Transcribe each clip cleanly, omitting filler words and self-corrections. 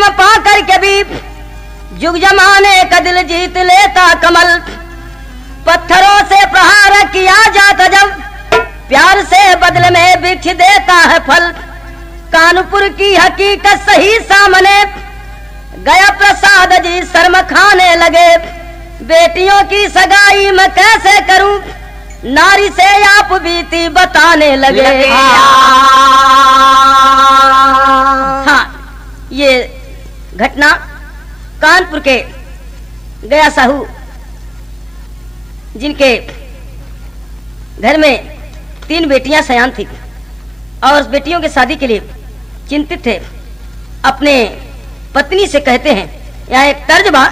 जन्म पा कर के भी जुग जमाने का दिल जीत लेता कमल। पत्थरों से प्रहार किया जाता जब प्यार से बदले में बिछ देता है फल। कानपुर की हकीकत सही सामने गया प्रसाद जी शर्म खाने लगे। बेटियों की सगाई मैं कैसे करूं, नारी से आप बीती बताने लगे। हाँ, ये घटना कानपुर के गया साहू जिनके घर में 3 बेटियां सयान थी और उस बेटियों की शादी के लिए चिंतित थे। अपने पत्नी से कहते हैं, यहाँ एक तर्ज बा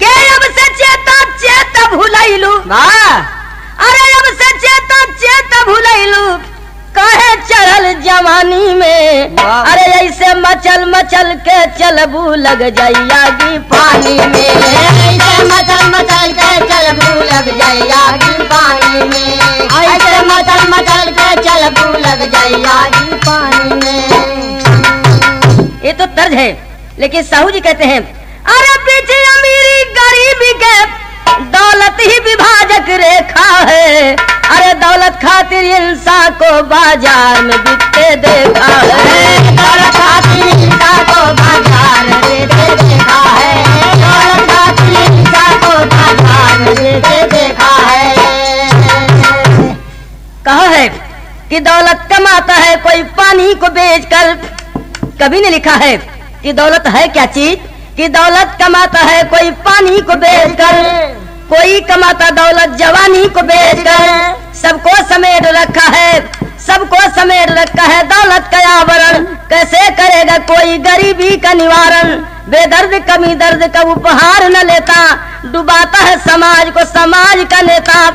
के अब से चेता भुलैलू, अरे अब से चेता भुलैलू काहे चढ़ल जवानी में। अरे ऐसे मचल मचल के चलबू लग जाइयागी पानी में। ऐसे मचल मचल के चलबू लग जाइयागी पानी में। ऐसे मचल मचल के चलबू लग जाइयागी पानी में। ये तो तर्ज है, लेकिन साहू जी कहते हैं अरे पीछे अमीरी गरीबी के दौलत ही विभाजक रेखा है। अरे दौलत खातिर इंसान को बाजार में बिकते देखा है। दौलत खातिर इंसान को बाजार में बिकते देखा है। दौलत खातिर इंसान को बाजार में बिकते देखा है। कहा है कि दौलत कमाता है कोई पानी को बेचकर। कभी ने लिखा है कि दौलत है क्या चीज, कि दौलत कमाता है कोई पानी को बेचकर। कोई कमाता दौलत जवानी को बेचकर। सबको समेट रखा है, सबको समेट रखा है दौलत का आवरण। कैसे करेगा कोई गरीबी का निवारण। बेदर्द कमी दर्द का उपहार न लेता, डुबाता है समाज को समाज का नेता।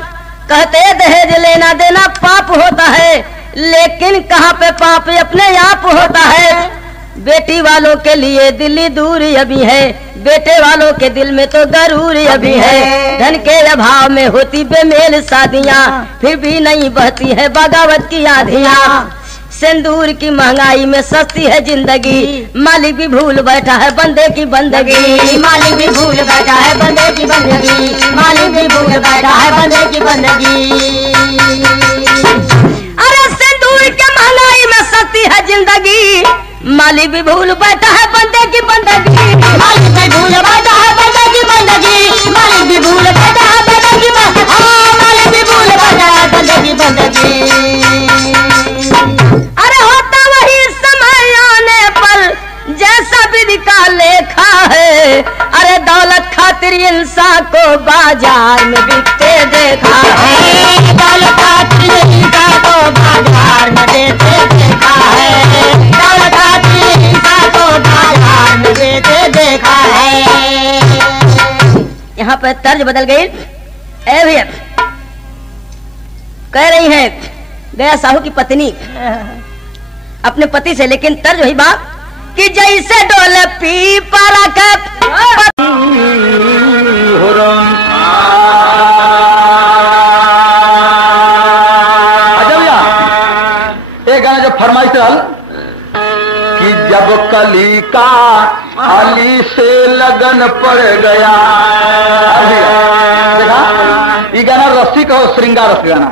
कहते दहेज लेना देना पाप होता है, लेकिन कहाँ पे पाप अपने आप होता है। बेटी वालों के लिए दिल्ली दूर अभी है, बेटे वालों के दिल में तो गरूर अभी है। धन के अभाव में होती बेमेल शादियाँ, फिर भी नहीं बहती है बगावत की आधियाँ। सिंदूर की महंगाई में सस्ती है जिंदगी, मालिक भी भूल बैठा है बंदे की बंदगी। मालिक भी भूल बैठा है बंदे की बंदगी। मालिक भी भूल बैठा है बंदे की बंदगी। अरे सिंदूर की महंगाई में सस्ती है जिंदगी, मालिक भी भूल बैठा है बंदे की बंदगी। मालिक भी भूल बैठा है बंदे की बंदगी। मालिक भी भूल बैठा है बंदे की बंदगी। मालिक भी भूल बैठा है बंदे की बंदगी। अरे होता वही समय आने पर जैसा विधि का लेखा है। अरे दौलत खातिर इंसान को बाजार में बिकते देखा है। दौलत खातिर इंसान को बाजार में बिकते देखा है। दौलत खातिर इंसान को बाजार में बिकते देखा है। यहाँ पर तर्ज बदल गई। ए भैया कह रही है गया साहू की पत्नी अपने पति से, लेकिन तर्ज वही बात कि जैसे डोले पी पारा का गाना जब फरमाइश रहल कि जब कली का अली से लगन पड़ गया। देखा ये गाना रसिक और श्रृंगार रस गाना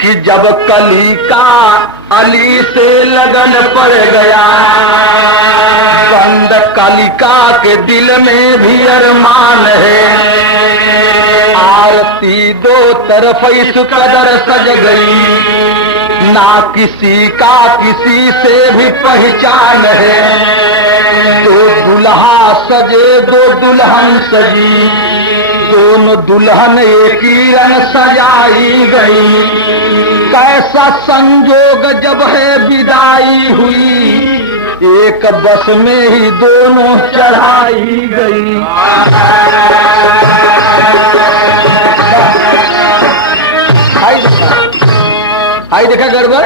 कि जब कली का अली से लगन पड़ गया। बंद कालिका के दिल में भी अरमान है। आरती दो तरफ इस कदर सज गई, ना किसी का किसी से भी पहचान है। दो दुल्हा सजे दो दुल्हन सजी, दोनों दुल्हन एक ही रंग सजाई गई। कैसा संजोग जब है विदाई हुई, एक बस में ही दोनों चढ़ाई गई। आई देखा गड़बड़,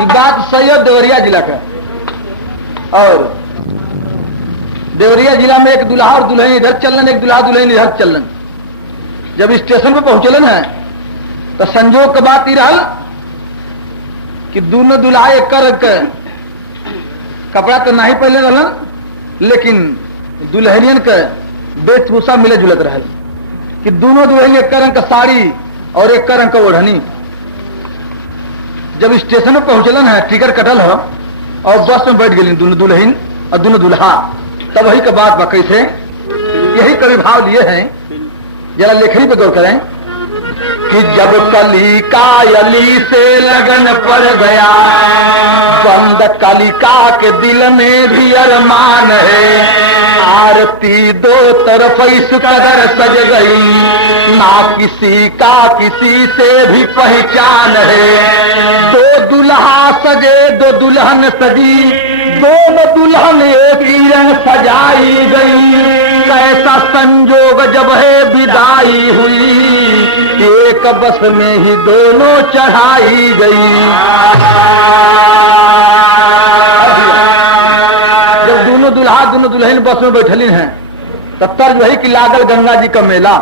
ये बात सही है देवरिया जिला का। और देवरिया जिला में एक दुल्हा और दुल्हन इधर चलन, एक दुल्हा दुल्हन इधर चलन। जब स्टेशन पर पहुंचलन है तो संजोग का बात ही रहल कि दोनों दुल्हा एक कर कपड़ा तो नहीं पहले रहलन, लेकिन दुल्हनियन के वेशभूषा मिले जुलत रहल कि दोनों दुल्हन एक रंग का साड़ी और एक रंग का ओढ़नी। जब स्टेशन में पहुंचलन है, टिकट कटल है और बस में बैठ गई दोनों दुल्हन और दोनों दुल्हा, तब वही का बात बा कैसे, यही कवि भाव लिए हैं, जरा लेखनी पे गौर करें कि जब कली कायली से लगन पड़ गया, बंद कलिका के दिल में भी अरमान है, आरती दो तरफ इस कदर सज गई, ना किसी का किसी से भी पहचान है, दो दुल्हा सजे दो दुल्हन सजी, दोनों दुल्हन एक ही रंग सजाई गई, कैसा संजोग जब है विदाई हुई, एक बस में ही दोनों चढ़ाई गई। जब दोनों दुल्हा दोनों दुल्हन बस में बैठलिन हैं, तब तर्ज वही कि लागल गंगा जी का मेला।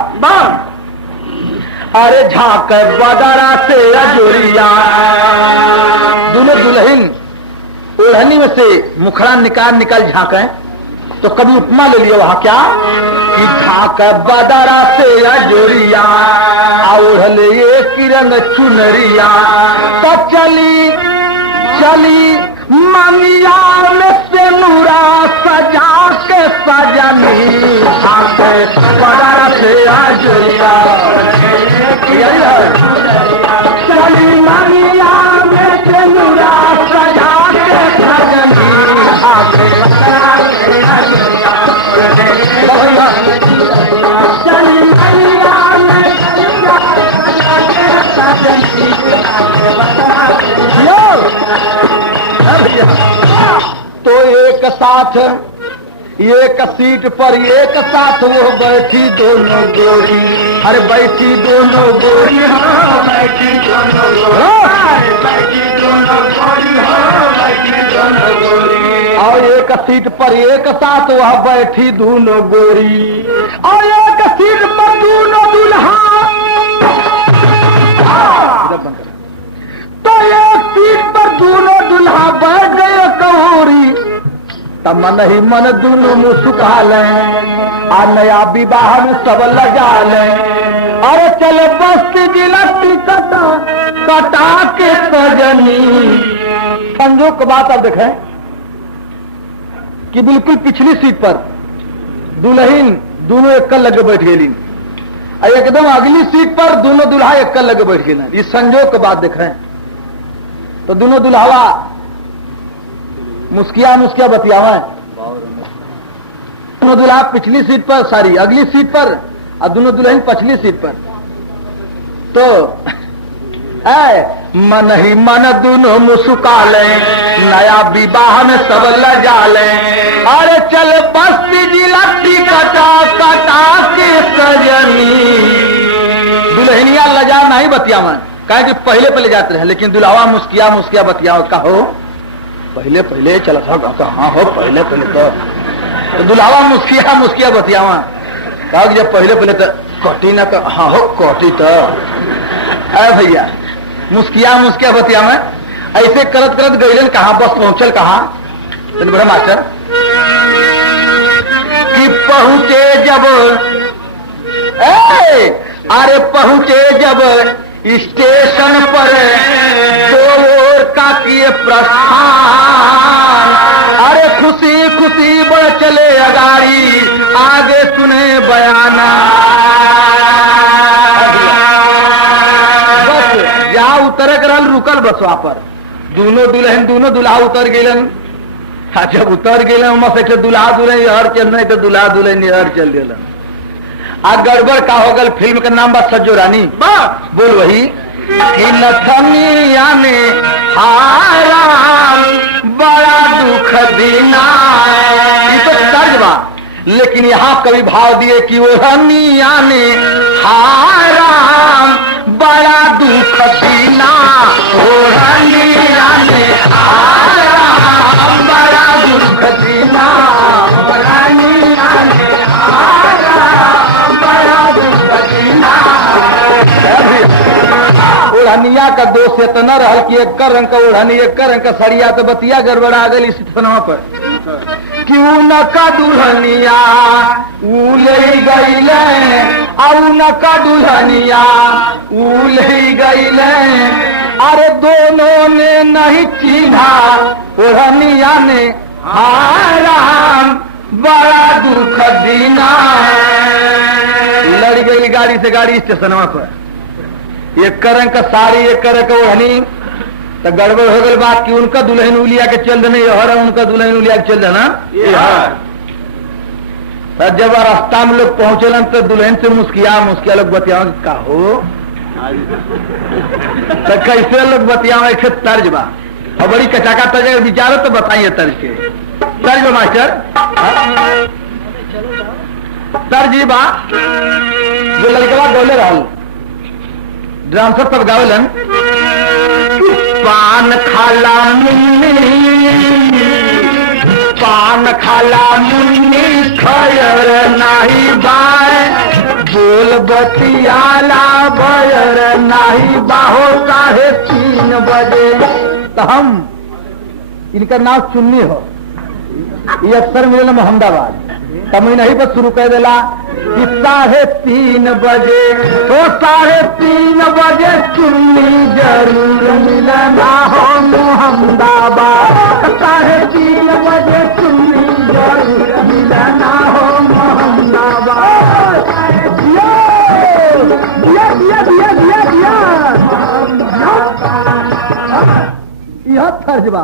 अरे झांक बदरा से अजोरिया, दोनों दुल्हन ओढ़नी में से मुखड़ा निकाल झांके, तो कभी उपमा ले लिया वहां क्या कि झांक बदरा से अजोरिया, ओढ़ ले किरण चुनरिया, तो चली चली मनिया में से नूरा सजा के सजनी, झांक बदरा से अजोरिया, चली मनिया में से नूरा सजा के सजनी, तो एक साथ एक सीट पर एक साथ वो बैठी दोनों गोरी, अरे बैठी दोनों गोरी, हाँ बैठी दोनों गोरी, बैठी दोनों गोरी, हाँ बैठी दोनों गोरी, और एक सीट पर एक साथ वह बैठी दोनों गोरी, और एक सीट पर दोनों दुल्हा, तो एक सीट पर दोनों दुल्हा बैठ गए कहोरी, तब मन ही मन दोनों मुस्कुरा लें, आ नया विवाह में सब लगा लें, अरे चले बस्ती जिला कटा कटा के सजनी। संजोग की बात आप देखें कि बिल्कुल पिछली सीट पर दुल्हन दोनों एक लगे बैठ गई, एकदम अगली सीट पर दोनों दुल्हा एक लगे बैठ गए। इस संजोग की बात देखें तो दोनों दुल्हावा मुस्किया मुस्किया बतियावा, दोनों दुल्हा पिछली सीट पर, सारी अगली सीट पर, और दोनों दुल्हन पछली सीट पर। तो मन ही मन दोनों मुस्कुरा लें, नया विवाह में सब लजा लें, अरे चल बस्ती जिला कटा कटा के सजनी। दुल्हनिया लजा नहीं बतियावन, कहे कि पहले पहले जाते रहे, लेकिन दुल्हावा मुस्किया मुस्किया बतियाओ, कहो पहले पहले चला था, हाँ हो पहले पहले तो दुल्हावा मुस्किया मुस्किया बतियावा, कहा कि जब पहले पहले तो कटी ना, हाँ हो कटी तो भैया मुस्किया मुस्किया बतियावा। ऐसे करत करत गईलन कहा, बस पहुंचल कहा बड़ा मास्टर कि पहुंचे जब, अरे पहुंचे जब स्टेशन पर, तो का किए प्रस्थान, अरे खुशी खुशी बढ़ चले अगाड़ी, आगे सुने बयाना। बस जहाँ उतर कर रुकल बस वहां पर दोनों दुल्हन दोनों दुल्हा उतर गए। जब उतर गए से दुल्हा दुल्हन हर चल नहीं तो दुल्हा दुल्हन हर चल गए। आ गड़बड़ का हो गल, फिल्म का नाम बा सज्जो रानी, बोल वही कि नथनिया ने हारा बड़ा दुख दीना, ये तो तर्ज बा, लेकिन यहाँ कवि भाव दिए कि वो रनिया ने हारा बड़ा दुख दीना, वो रनिया ने हारा बड़ा दुख दीना, रनिया ने रनिया का दोष इतना रहल कि एक रंग का ओढ़नी एक रंग का सड़िया तो बतिया गड़बड़ा गई स्टेशनवा पर क्यों न का दुल्हनिया ऊ ले गईले औ न का दुल्हनिया ऊ ले गईले अरे दोनों ने नहीं चिन्हा ओढ़निया ने राम बड़ा दुख दीना लड़ गई गाड़ी से गाड़ी स्टेशनवा पर एक रंग का साड़ी एक रंग का ओढ़नी तो गड़बड़ हो गई बात कि उनका दुल्हन उलिया के चल देने हर उनका दुल्हन उलिया के चल देना तो जब रास्ता में लोग पहुंचे तो दुल्हन से मुस्किया लोग बतिया का हो तो कैसे लोग बतिया एक तर्ज बा और बड़ी कचाका तर्ज विचारो तो बताइए तर्ज के तर्ज मास्टर तर्ज बा जो लड़का बोले रहल डांसर सब गावलन पान खाला मुन्नी खयर नाही बाय बोल बतियाला बयर नाही बाहो काहे 3 बजे तो हम इनका नाम चुन्नी हो ये अक्सर मिले मोहम्मदाबाद तब नहीं पर शुरू कर देला कि 3:30 बजे तो 3:30 बजे चुन्नी जरूर मिलना हो मोहम्मदाबाद 3:30 बजे चुन्नी जरूर मिलना हो मोहम्मदाबाद यह तर्जबा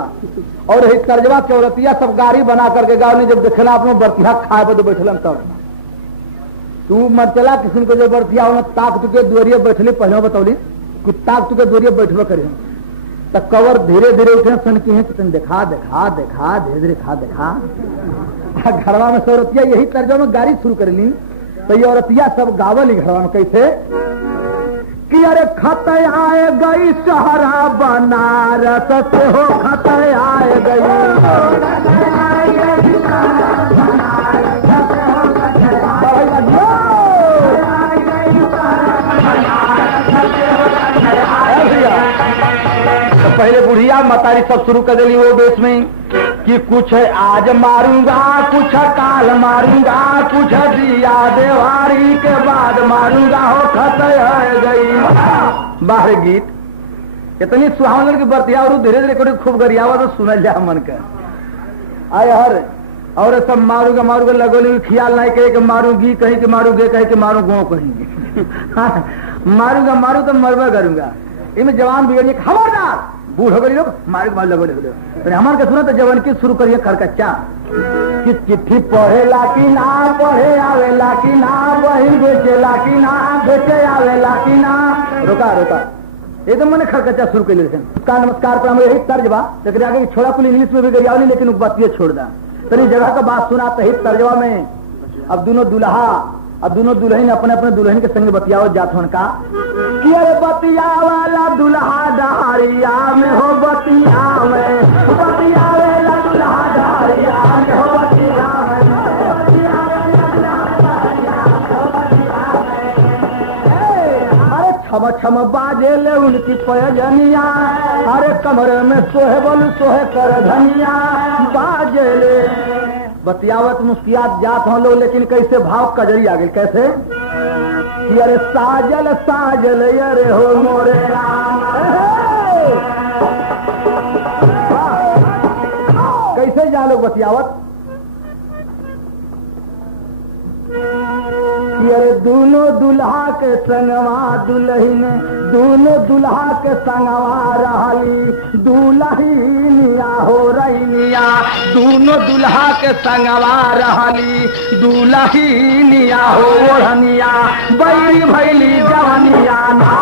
और यही तर्जबा के औरतिया सब गाड़ी बना करके गाँव ने जब देखना अपने बर्तिया खाए पे तो बैठल तब तू मत चला किसी को जो बर्तिया होना ताक तुके दोरिये बैठले पहले बतौली कि ताक तुके दोरिये बैठवे करे तो कवर धीरे धीरे उठे सन की है कि देखा देखा देखा धीरे धीरे देखा घरवा में औरतिया यही तर्जबा में गाड़ी शुरू कर ली तो ये औरतिया सब गावली घरवा में कैसे कि अरे खत आए गई सहरा बनारस से हो खत आए गई तो पहले बुढ़िया मतारी सब शुरू कर देली वो बेस में कि कुछ आज मारूंगा कुछ काल मारूंगा कुछ दिया देवारी के बाद मारूंगा हो खत गई बाहर गीत इतनी सुहावन की बर्तिया और धीरे धीरे खूब गरियावा तो सुनल जा मन का आय हर और सब मारूंगा मारूंगा लगोली ख्याल नहीं कहे कि मारूंगी कहीं कि मारूंगे कहीं कि मारू गो कहेंगे मारूंगा मारू तो मरवा करूंगा इनमें जवान बिगड़िए खबरदार बूढ़ हो गई लोग मारे मार लगो तो हमारे के सुना तो जवान की शुरू करिए खरकच्चा कि चिट्ठी पढ़ेला कि ना पढ़े आवेला कि ना वही बेचेला कि ना बेचे आवेला कि ना रोका रोका एकदम मैंने खरकच्चा शुरू कर लिया का नमस्कार पर यही तर्ज बा लेकिन आगे छोड़ा कुल इंग्लिश में भी गरियावली लेकिन बात ये छोड़ दा तरी जगह का बात सुना तो तर्जवा में अब दोनों दुल्हा अब दोनों दुल्हन अपने अपने दुल्हन के संग बतियाओ जाथन का कि अरे बतिया वाला दुल्हा डहारिया में हो बतिया वाला दुल्हा डहारिया में हो बतिया अरे छम छम बाजे ले उनकी पयजनिया अरे कमरे में सोहे बोल सोहे कर धनिया बाजे ले बतियावत मुस्कियात जात हो लोग लेकिन कैसे भाव कजरी आ गई कैसे कि अरे साजल साजल अरे हो मोरे कैसे जा लोग बतियावत कि अरे दोनों दुल्हा के संगवा दुल्हन दोनों दुल्हा के संगवा रहली दुल्हनिया हो रहीनिया दोनों दुल्हा के संगवा रहली दुल्हनिया हो ओढ़निया बैरी भैली जवनिया ना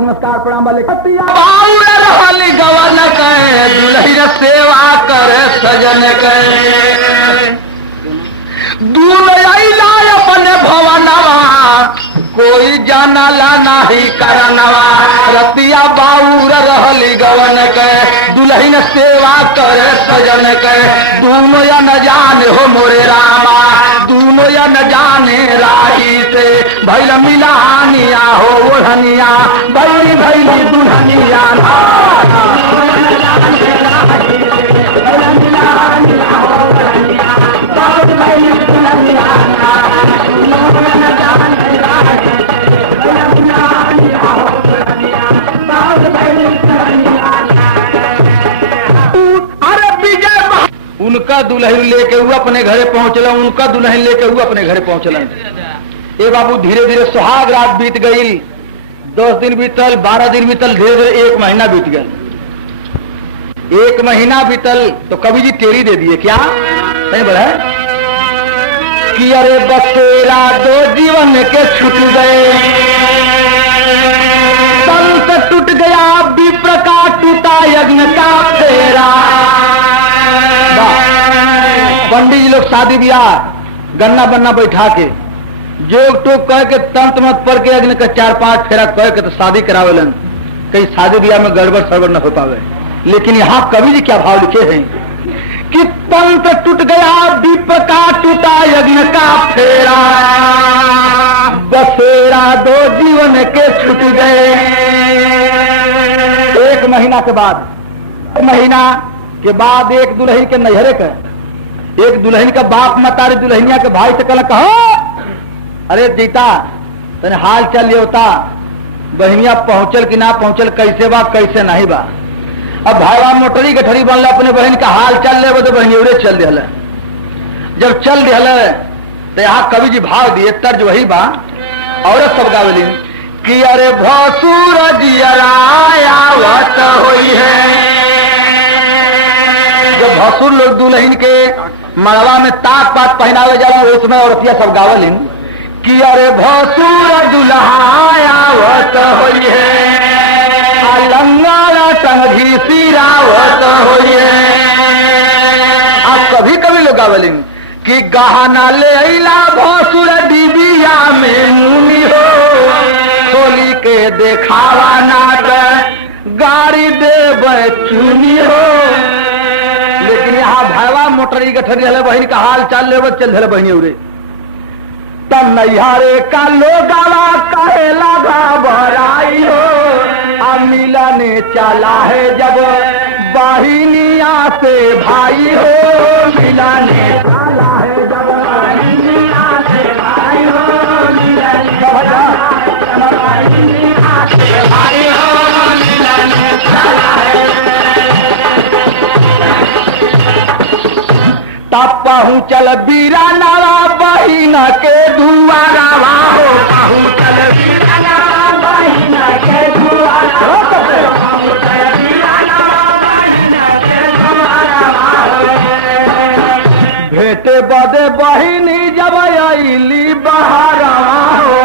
नमस्कार प्रणाम वाले गवन दुल्हन सेवा करे सजन करे दूल्हा अपने भवनवा कोई जाना ला नाही करनवा रतिया बाउर रहली गवन के दुल्हन सेवा करे सजन के दोनों या न जाने हो मोरे रामा दोनों या न जाने राही से भैल मिलानिया हो ओढ़निया भैली भैली दुल्हनिया उनका दुल्हन लेके वो अपने घरे पहुंचला उनका दुल्हन लेके वो अपने घरे पहुंचला ए बाबू धीरे धीरे सुहाग रात बीत गई 10 दिन बीतल 12 दिन बीतल धीरे धीरे 1 महीना बीत गया 1 महीना बीतल तो कवि जी टेरी दे दिए क्या नहीं बोला कि अरे बसेरा 2 जीवन के छूट गए संत टूट गया विप्र का टूटा यज्ञ का फेरा पंडित जी लोग शादी ब्याह गन्ना बन्ना बैठा के जोग टोक कह के तंत्र मत पढ़ के अग्नि का 4-5 फेरा कह के तो शादी करावेलन कहीं शादी ब्याह में गड़बड़ सड़बड़ न हो पावे लेकिन यहाँ कवि जी क्या भाव लिखे हैं कि तंत्र टूट गया दीप का टूटा यज्ञ का फेरा बसेरा 2 जीवन के छूट गए 1 महीना के बाद एक दुल्हन के नैहरे के एक दुल्हन का बाप मतारी दुल्हनिया के भाई से कल कहो अरे जीता तने हाल चल होता बहनिया पहुंचल कि ना पहुंचल कैसे बा कैसे नहीं बा अब भाईवा मोटरी गठरी बनल अपने बहन का हाल चल ले तो बहनी उड़े चल दिया जब चल दिया तो यहाँ कवि जी भाव दिए तर्ज वही बा औरत सब गावली कि अरे भसुर जियरायावत होई है जब भसुर लोग दुल्हन के मड़वा में ताक पात पहनावे जाला उसमें औरतिया सब गावलिन कि अरे भसुर दुल्हायावत होई है लंगारा टंगी सिरावत होई है आप कभी कभी लोग गावलिन कि गहना ले अइला भसुर दीबिया में मुनि हो खोली के देखावा नाट गाड़ी दे चुनी हो लेकिन यहाँ भैवा मोटरी गठरी हले बहन का हाल चाल ले चल धले बहनी उरे तब नैहारे का लोगावा कहे लगा बराई हो अमिला ने चला है जब बहिनिया से भाई हो मिला ने चला है जब बहिनिया से भाई हो मिला से भाई हो मिला ने चला है तब पहुँचल बीरा नवा बहिना के दुआरावा हो पहुँचल बीरा नवा बहिना के दुआरावा भेटे बदे बहिनी जब अली बहारावा हो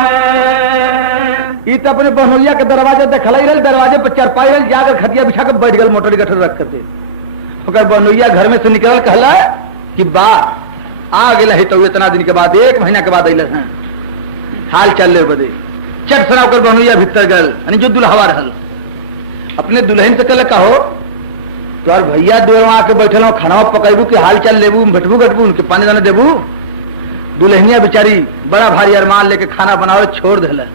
ई तो अपने बहनोइया के दरवाजे देखल रहे दरवाजे पर चरपाई रहे जाकर खटिया बिछा कर बैठ गल मोटर गठर रख करके बहनोइया घर में से निकल कहला कि बा आ गए है तो इतना दिन के बाद 1 महीना के बाद अल हाल चल ले बदे चट सना कर बहनोइया भीतर गल यानी जो दुल्हवा रहल अपने दुल्हन से कल कहो तो भैया देव आके बैठल खाना पकेबू कि हाल चाल लेबू भेटबू गटबू उनके पानी दाना देबू दुल्हनिया बेचारी बड़ा भारी अरमान लेके खाना बनावे छोड़ दिला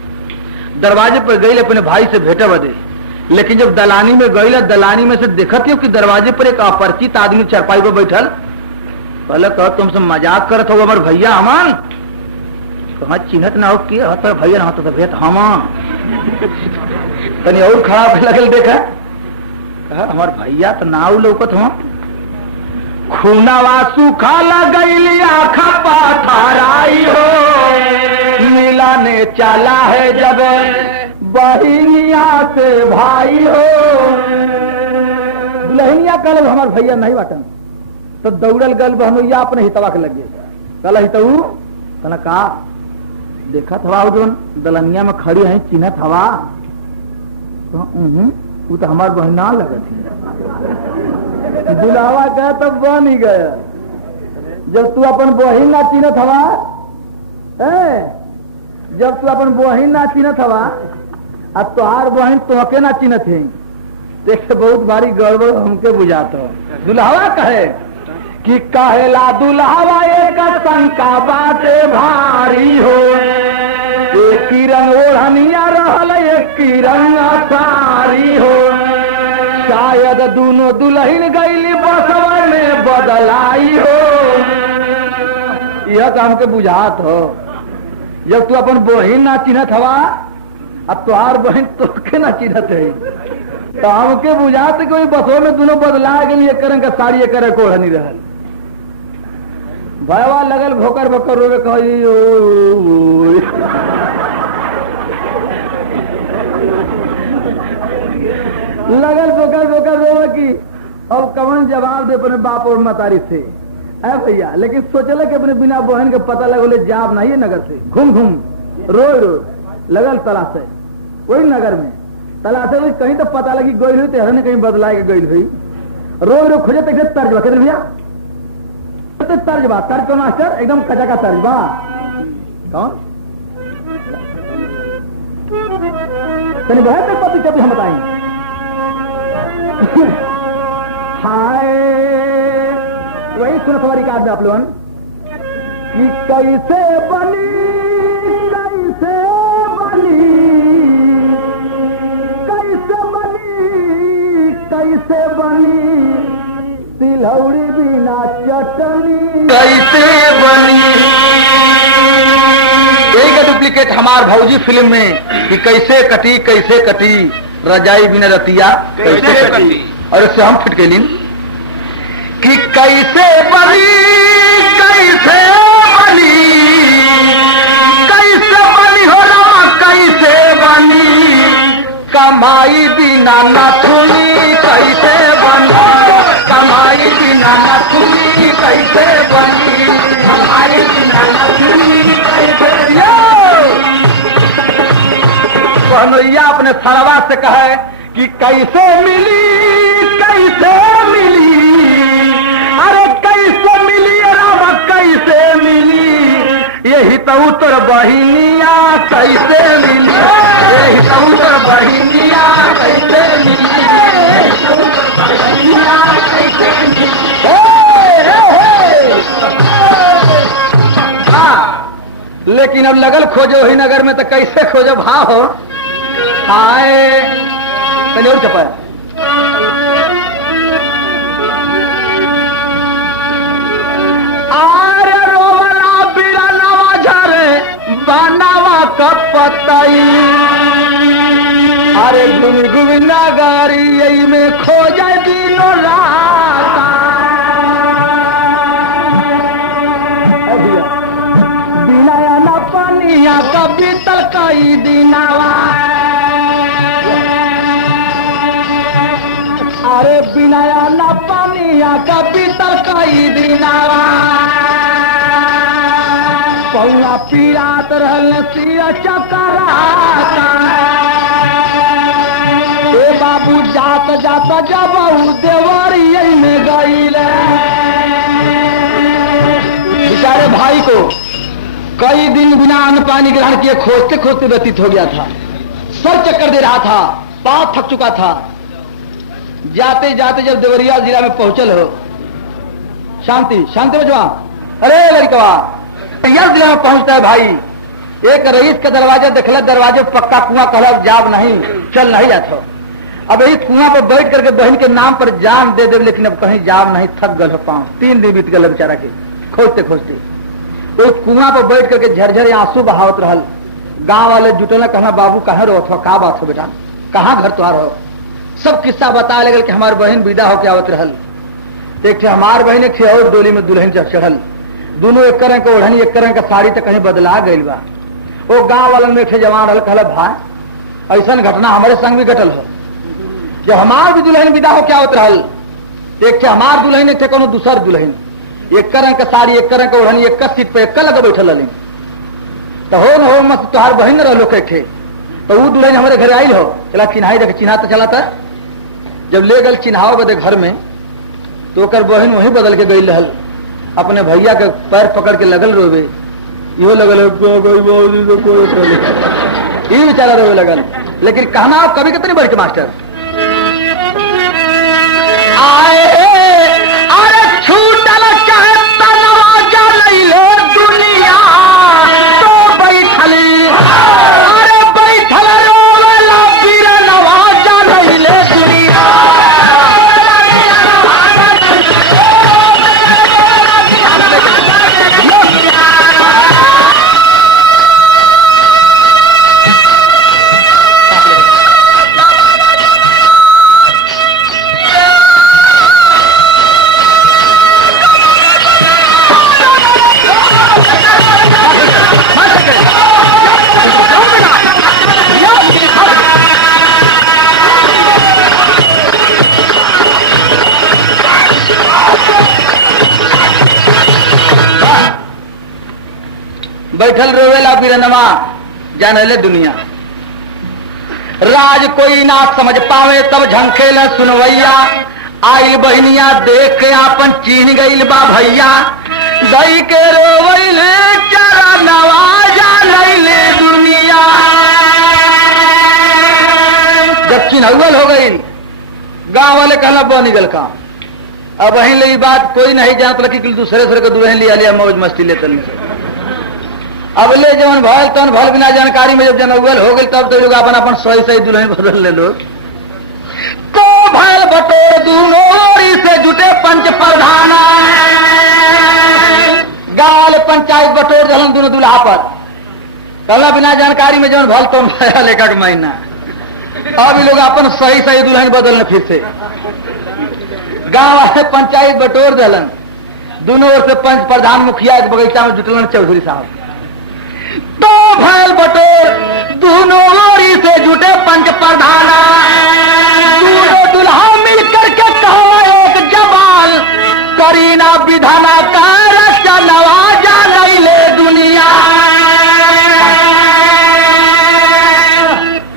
दरवाजे पर गई अपने भाई से भेटे बदे लेकिन जब दलानी में गई दलानी में से देखती हो कि दरवाजे पर एक अपरिचित आदमी चरपाई पर बैठल पहले कहो तुमसे मजाक करत हो हमारे भैया अमान कहा चिन्हत ना हो कि भैया ना तो भेट हम तनी और खड़ा लगल देखा हमार भैया तो नाव लौकत हो खूनावा सूखा लगैली आखा पाथराई हो मिला ने चला है जब बहिनिया से भाई हो दुल्हनिया कल हमार भैया नहीं बाटन तो दौड़ल गल बहनोइया अपने हितवा के लग गए कल हितऊ कहना का देखा थवा जो दलनिया में खड़ी है चिन्हत हवा वो तो हमार बहना लगत है दुलावा का तब बन ही गया जब तू अपन बहिन ना चिन्हत हवा जब तू अपन बहन ना चिन्हत हवा अब तोहार बहन तोहके ना चिन्हत है देख बहुत भारी गड़बड़ हमके बुझात हो। दुल्हावा कहे कि कहेला दुल्हावा एक शंका बाटे भारी हो, एक की रंग ओढ़निया रहल एक की रंग सारी हो, शायद दोनों दुल्हन गईली बसवा में बदलाई हो। यह तो हमके बुझात हो। जब तू अपन बहन ना चिन्हत हवा अब तुहार बहन तोके ना चिन्हत है तो हमके बुझात कोई बसों में दोनों बदला गई एक रंग का साड़ी एक रंग ओढ़नी रहल। भयवा लगल भोकर भोकर रोवे कही लगल भोकर भोकर रोवे की अब कौन जवाब दे अपने बाप और मतारी से है भैया। लेकिन सोचल कि अपने बिना बहन के पता लगोले जाब नहीं है नगर से घूम घूम रोज रोज लगल तलाशे वही नगर में तलाशे हुई कहीं तो पता लगी गई हुई तो हर कहीं बदला के गई हुई रोज रोज खोजे तो तर्ज बा भैया तर्ज बा तर्ज को मास्टर एकदम कचा का तर्ज बा कौन तनी बहुत तक पति कभी हम बताएं। हाय वही सुनो सवारी काट दे आप लोगन कि कैसे बनी कैसे बनी कैसे बनी कैसे बनी तिलौड़ी बिना चटनी कैसे बनी। यही का डुप्लीकेट हमार भौजी फिल्म में कि कैसे कटी रजाई बिना रतिया कैसे कटी और इससे हम फिट गए कि कैसे बनी कैसे बनी कैसे बनी हो रामा कैसे बनी कमाई बिना नथुनी कैसे बनी कमाई बिना नथुनी कैसे बनी कमाई बिना नथुनी कैसे कन्हैया अपने सरवा से कहे कि कैसे मिली अरे कैसे मिली रामा कैसे मिली यही तो उत्तर बहिनिया कैसे मिली यही तो उत्तर बहिनिया कैसे मिली लेकिन अब लगल खोजो वही नगर में तो कैसे खोजो भाव हो आए पहले और चपा आरे रोवला बिरनवा झरे बनावा कपतई अरे घूमी घूमी नगरी यही में खो जाए दिनों रात बिना न पानिया कभी तलकई दिनावा अरे बिना न पानिया कभी तलकई दिनावा पौना पीरात रहल सिया चकराता ए बाबू जात जात जब देवरी में गईले बेचारे भाई को कई दिन बिना अन्न पानी ग्रहण किए खोजते खोजते व्यतीत हो गया था। सर चक्कर दे रहा था, पाँव थक चुका था। जाते जाते जब देवरिया जिला में पहुंचल हो शांति शांति बजवा अरे लड़कवा देवरिया जिला में पहुंचता है भाई एक रईस का दरवाजा देखल दरवाजे पक्का कुआं कहला जाब नहीं चल नहीं जाता। अब यही कुआं पर बैठ करके बहन के नाम पर जान दे दे लेकिन अब कहीं जाब नहीं थक गल पाँव 3 दिन बीत गल बेचारा के खोजते खोजते तो कुआं पर बैठ करके झरझर आंसू बहावत रहल। गांव वाले जुटल कहना बाबू कहाँ रहो थो का बात हो बेटा कहाँ घर तुहार हो सब किस्सा बता लगल कि हमार बहन विदा होके आवत रहल। एक हमार बहन एक और डोली में दुल्हन चढ़ल दोनों एक रंग के ओढ़नी एक रंग का साड़ी तक कहीं बदला गई बा। वो गांव वालन में जवान रहल कहल भाई ऐसा घटना हमारे संग भी घटल हो जब हमार भी दुल्हन विदा होके आवत रहल एक हमार दुल्हन एक कोनो दूसर दुल्हन एक रंग का साड़ी एक रंग का ओढ़नी एक सीट पे एक लगे बैठल रही तो हो न हो मत तुहार बहन रहो के थे तो वो दुल्हन हमारे घर आई हो चला चिन्हाई देख चिन्हा तो चला था जब ले गल चिन्हाओ बदे घर में तो कर बहन वहीं बदल के गई रहल अपने भैया के पैर पकड़ के लगल रोवे यो लगल ये बेचारा रोवे लगल। लेकिन कहना आप कभी कितनी बड़ी के मास्टर आए अरे छूटल चाहे तनवाजा लैले दुनिया तो बैठली अरे बैठल रोवेला पीर नवाजा लैले दुनिया। बैठल रोवेला बिरनवा जानले दुनिया। राज कोई ना समझ पावे तब झंखे ल सुनवैया आई बहनिया देख के आपन चीन गईल बा भैया दई के रोवैले चारा नवाजा लैले दुनिया। जब चिन्हल हो गई गांव वाले कहना बह निकल का। अब वहीं ले बात कोई नहीं जानत लगी कि दूसरे को दुल्हन लिया लिया मौज मस्ती लेते नहीं। अब ले जवन भल तन भल बिना जानकारी में जब जनौगल हो गई तब तो लोग अपन अपन सही सही दुल्हन बदल ले लोग। को भैल बटोर दूनो ओरी से जुटे पंच प्रधाना गाल पंचायत बटोर दलन दोनों दुल्हा पर कहला बिना जानकारी में जवन भल तन भया लेखा के महीना। अब लोग अपन सही सही दुल्हन बदलने फिर से गांव वाले पंचायत बटोर दलन दोनों ओर से पंच प्रधान मुखिया के बगीचा में जुटलन चौधरी साहब। तो भैल बटोर दोनों ओरी से जुटे पंच प्रधाना दोनों दुल्हा मिलकर के कहो एक जवान करीना विधाना का रक्षा नवाजा लैले दुनिया।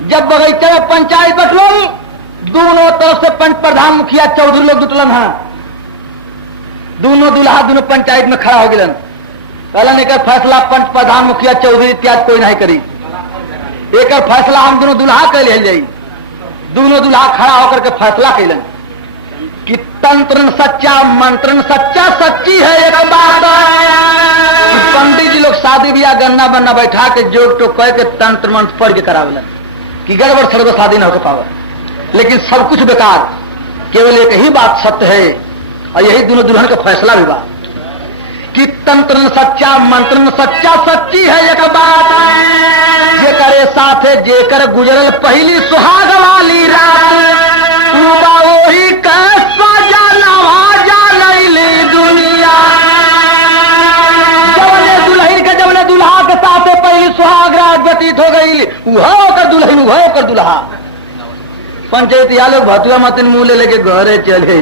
जब बगीचा में पंचायत बटलन दोनों तरफ से पंच प्रधान मुखिया चौधरी लोग जुटलन है। दोनों दुल्हा दोनों पंचायत में खड़ा हो गिलन। कहलन एक फैसला पंच प्रधान मुखिया चौधरी इत्यादि कोई नहीं करी। एक फैसला हम दोनों दुल्हा कर ले जाई। दोनों दुल्हा खड़ा होकर के फैसला कैलन कि तंत्र सच्चा मंत्र सच्चा सच्ची है एक बात। पंडित जी लोग शादी ब्याह गन्ना बन्ना बैठा के जोग टोक कह के तंत्र मंत्र पढ़ के करावेलन कि गड़बड़ सड़बड़ शादी न होकर पावे। लेकिन सब कुछ बेकार, केवल एक ही बात सत्य है और यही दोनों दुल्हन का फैसला भी बात कि तंत्र सच्चा मंत्र सच्चा सच्ची है एक बात। जे करे साथे जे कर गुजरल पहली सुहाग वाली रात वही सजा नवाजा लैले दुनिया। जवने दुल्हन के जवने दुल्हा के साथे पहली सुहाग रात व्यतीत हो गई वह कर दुल्हन वह कर दुल्हा। पंचायत या लोग भतुआ मतिन मुंह ले लेके घरे चले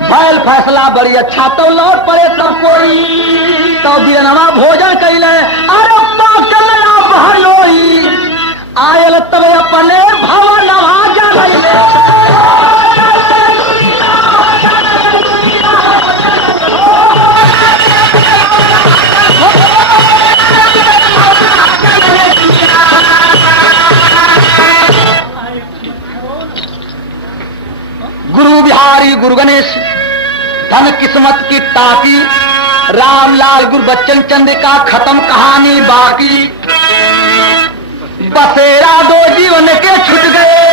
भैल फैसला बड़ी अच्छा तो लौट पड़े सब कोई तो बिरनवा भोजन कैले अरे पाकला बहलोई आयल तब अपने भवन नवाजा लैले। गुरु बिहारी गुरु गणेश धन किस्मत की टाकी रामलाल गुरु बच्चन चंद का खत्म कहानी बाकी बसेरा दो जीवन के छूट गए।